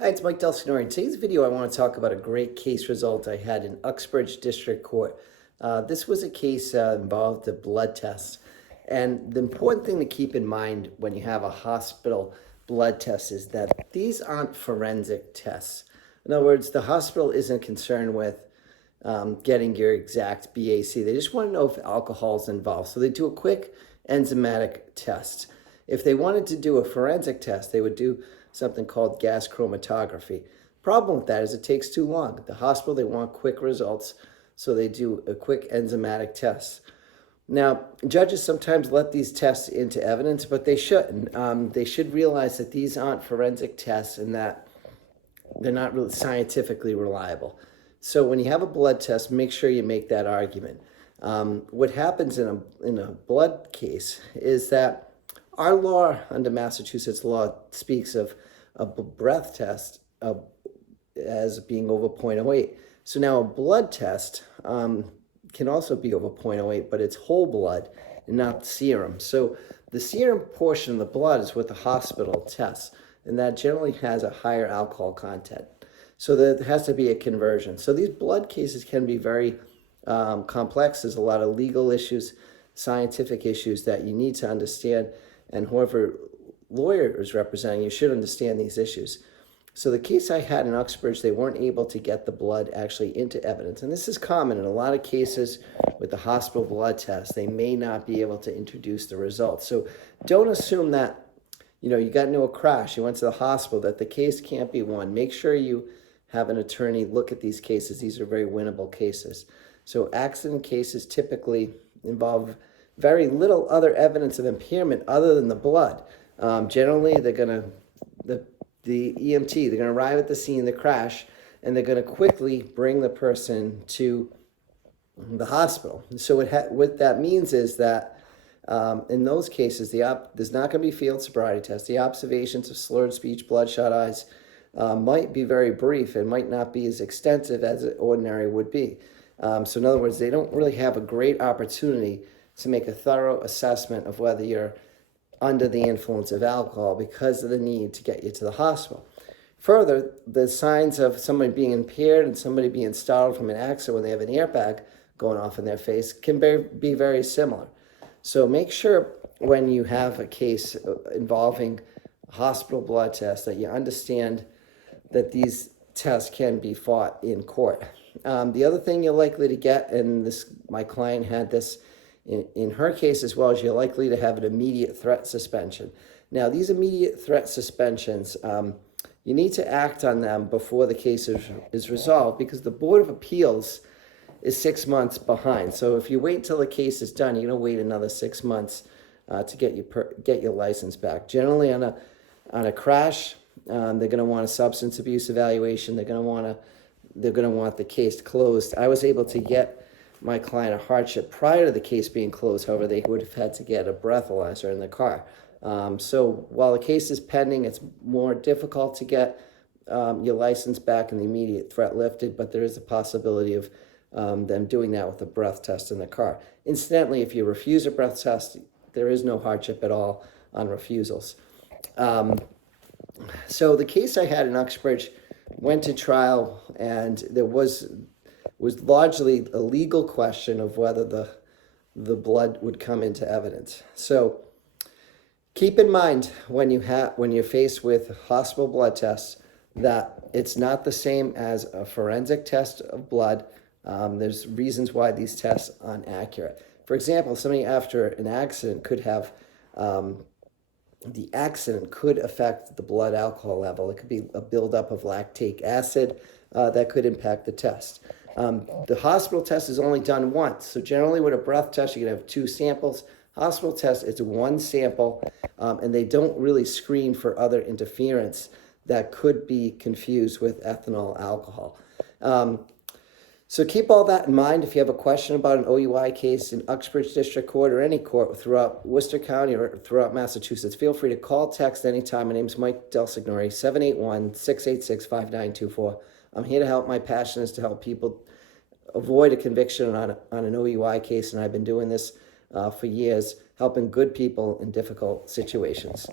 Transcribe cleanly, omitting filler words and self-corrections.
Hi, it's Mike DelSignore. In today's video, I want to talk about a great case result I had in Uxbridge District Court. This was a case involved a blood test. And the important thing to keep in mind when you have a hospital blood test is that these aren't forensic tests. In other words, the hospital isn't concerned with getting your exact BAC. They just want to know if alcohol is involved. So they do a quick enzymatic test. If they wanted to do a forensic test, they would do something called gas chromatography. Problem with that is it takes too long. At the hospital, they want quick results, so they do a quick enzymatic test. Now, judges sometimes let these tests into evidence, but they shouldn't. They should realize that these aren't forensic tests and that they're not really scientifically reliable. So when you have a blood test, make sure you make that argument. What happens in a blood case is that our law under Massachusetts law speaks of a breath test as being over 0.08. So now a blood test can also be over 0.08, but it's whole blood and not serum. So the serum portion of the blood is what the hospital tests, and that generally has a higher alcohol content. So there has to be a conversion. So these blood cases can be very complex. There's a lot of legal issues, scientific issues that you need to understand, and whoever lawyer is representing you should understand these issues. So the case I had in Uxbridge, they weren't able to get the blood actually into evidence. And this is common in a lot of cases with the hospital blood test. They may not be able to introduce the results. So don't assume that, you got into a crash, you went to the hospital, that the case can't be won. Make sure you have an attorney look at these cases. These are very winnable cases. So accident cases typically involve very little other evidence of impairment other than the blood. Generally, they're going to, the EMT, they're going to arrive at the scene of the crash, and they're going to quickly bring the person to the hospital. So what that means is that in those cases, there's not going to be field sobriety tests. The observations of slurred speech, bloodshot eyes might be very brief and might not be as extensive as an ordinary would be. So in other words, they don't really have a great opportunity to make a thorough assessment of whether you're under the influence of alcohol because of the need to get you to the hospital. Further, the signs of somebody being impaired and somebody being startled from an accident when they have an airbag going off in their face can be very similar. So make sure when you have a case involving a hospital blood test that you understand that these tests can be fought in court. The other thing you're likely to get, and my client had this in her case as well, is you're likely to have an immediate threat suspension. Now, these immediate threat suspensions, you need to act on them before the case is resolved, because the Board of Appeals is 6 months behind. So if you wait until the case is done, you're going to wait another 6 months to get your license back. Generally, on a crash, they're going to want a substance abuse evaluation. They're going to want the case closed. I was able to get my client a hardship prior to the case being closed. However, they would have had to get a breathalyzer in the car. So while the case is pending, it's more difficult to get your license back and the immediate threat lifted, but there is a possibility of them doing that with a breath test in the car. Incidentally, if you refuse a breath test, there is no hardship at all on refusals. So the case I had in Uxbridge went to trial, and there was largely a legal question of whether the blood would come into evidence. So keep in mind when you're faced with hospital blood tests that it's not the same as a forensic test of blood. There's reasons why these tests aren't accurate. For example, somebody after an accident could have the accident could affect the blood alcohol level. It could be a buildup of lactic acid that could impact the test. The hospital test is only done once. So generally with a breath test, you can have 2 samples. Hospital test, it's 1 sample, and they don't really screen for other interference that could be confused with ethanol alcohol. So keep all that in mind. If you have a question about an OUI case in Uxbridge District Court or any court throughout Worcester County or throughout Massachusetts, feel free to call, text anytime. My name's Mike DelSignore, 781-686-5924. I'm here to help. My passion is to help people avoid a conviction on an OUI case, and I've been doing this for years, helping good people in difficult situations.